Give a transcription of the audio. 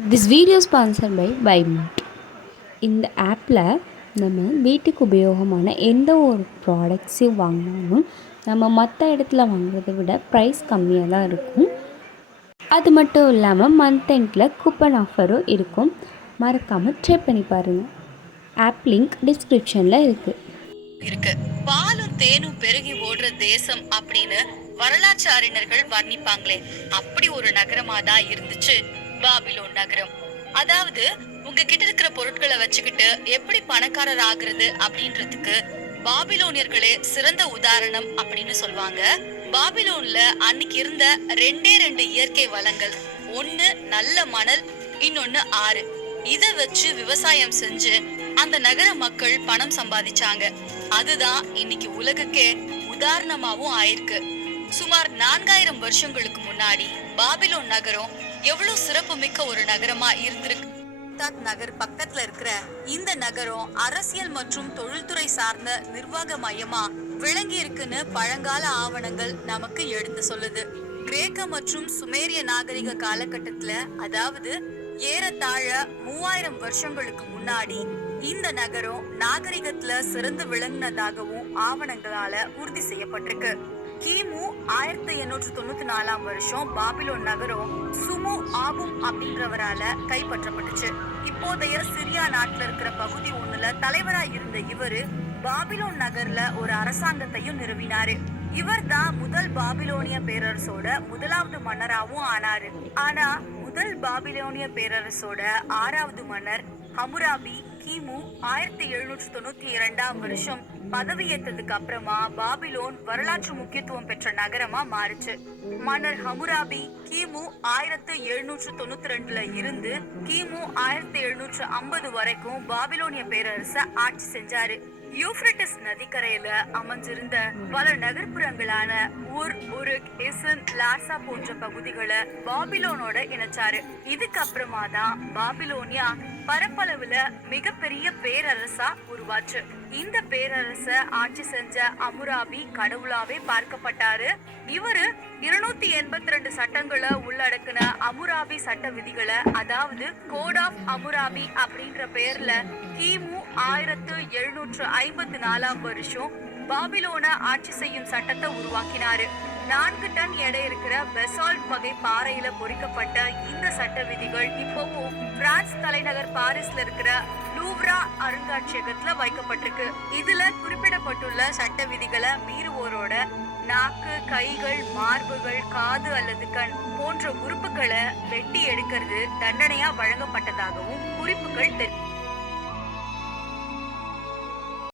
This video sponsored by Bymot. இந்த ஆப்பில் நம்ம வீட்டுக்கு உபயோகமான எந்த ஒரு ப்ராடக்ட்ஸையும் வாங்கினாலும் நம்ம மற்ற இடத்துல வாங்குறதை விட ப்ரைஸ் கம்மியாக தான் இருக்கும். அது மட்டும் இல்லாமல் மந்த் எண்டில் கூப்பன் ஆஃபரும் இருக்கும். மறக்காமல் ட்ரை பண்ணி பாருங்கள். ஆப் லிங்க் டிஸ்கிரிப்ஷனில் இருக்குது. பாலும் தேனும் பெருகி ஓடுற தேசம் அப்படின்னு வரலாற்று அறிஞர்கள் வர்ணிப்பாங்களே, அப்படி ஒரு நகரமா தான் இருந்துச்சு பாபிலோன் நகரம். அதாவது உங்ககிட்ட இருக்கிற பொருட்களை வச்சுக்கிட்டு எப்படி பணக்காரர் ஆகுறது அப்படின்றதுக்கு பாபிலோனியர்களே சிறந்த உதாரணம் அப்படின்னு சொல்லுவாங்க. பாபிலோன்ல அன்னைக்கு இருந்த ரெண்டு இயற்கை வளங்கள், ஒண்ணு நல்ல மணல், இன்னொன்னு ஆறு. இத வச்சு விவசாயம் செஞ்சு அந்த நகர மக்கள் பணம் சம்பாதிச்சாங்க. அதுதான் இன்னைக்கு உலகுக்கே உதாரணமாவும் ஆயிருக்கு. சுமார் 4000 வருஷங்களுக்கு முன்னாடி பாபிலோன் நகரம் எவ்வளவு சிறப்பு மிக்க ஒரு நகரமா இருந்திருக்கு. நகர் பக்கத்துல இருக்கிற இந்த நகரம் அரசியல் மற்றும் தொழில்துறை சார்ந்த நிர்வாக மையமா விளங்கி இருக்குன்னு பழங்கால ஆவணங்கள் நமக்கு எடுத்து சொல்லுது. கிரேக்க மற்றும் சுமேரிய நாகரிக காலகட்டத்துல, அதாவது ஏறத்தாழ 3000 வருஷங்களுக்கு முன்னாடி இந்த நகரம் நாகரிகத்துல சிறந்து விளங்கினதாகவும் ஆவணங்களால உறுதி செய்யப்பட்டிருக்கு. கிமு 1894 வருஷம் பாபிலோன் நகரம் சுமு ஆபும் அப்படின்றவரால கைப்பற்றப்பட்டுச்சு. இப்போதைய சிரியா நாட்டுல இருக்கிற பகுதி ஒண்ணுல தலைவரா இருந்த இவரு பாபிலோன் நகர்ல ஒரு அரசாங்கத்தையும் நிறுவினாரு. இவர் தான் முதல் பாபிலோனிய பேரரசோட முதலாவது மன்னராகவும் ஆனாரு. ஆனா முதல் பாபிலோனிய பேரரசோட 6வது மன்னர் ஹமுராபி கிமு 1792 வருஷம் பதவியேற்றதுக்கு அப்புறமா பாபிலோன் வரலாற்று முக்கியத்துவம் பெற்ற நகரமா மாறுச்சு. மன்னர் ஹமுராபி கிமு 1792 இருந்து கிமு 1750 வரைக்கும் பாபிலோனிய பேரரச ஆட்சி செஞ்சாரு. யூப்ரட்டிஸ் நதிக்கரையில அமைஞ்சிருந்த பல நகர்ப்புறங்களான ஊர், உருக், எசன், லாசா போன்ற பகுதிகளை பாபிலோனோட இணைச்சாரு. இதுக்கு அப்புறமா தான் பாபிலோனியா பரப்பளவுல மிகப்பெரிய பேரரசா உருவாச்சு. இந்த பேரரச ஆட்சி செஞ்ச அமுராபி கடவுளாவே பார்க்கப்பட்டாரு. இவரு 282 சட்டங்களை உள்ளடக்கின அமுராபி சட்ட விதிகளை, அதாவது கோட் ஆஃப் அமுராபி அப்படின்ற பெயர்ல கிமு 1754 வருஷம் பாபிலோன ஆட்சி செய்யும் சட்டத்தை உருவாக்கினாரு. 4 டன் எடை இருக்கிற பெசால்ட் வகை பாறையில பொறிக்கப்பட்ட இந்த சட்ட விதிகள் இப்பவும் பிரான்ஸ் தலைநகர் பாரிஸ்ல இருக்கிற லூவ்ரா அருங்காட்சியகத்துல வைக்கப்பட்டிருக்கு. இதுல குறிப்பிடப்பட்டுள்ள சட்ட விதிகளை மீறுவோரோட நாக்கு, கைகள், மார்புகள், காது அல்லது கண் போன்ற உறுப்புகளை வெட்டி எடுக்கிறது தண்டனையா வழங்கப்பட்டதாகவும் குறிப்புகள் தெரியும்.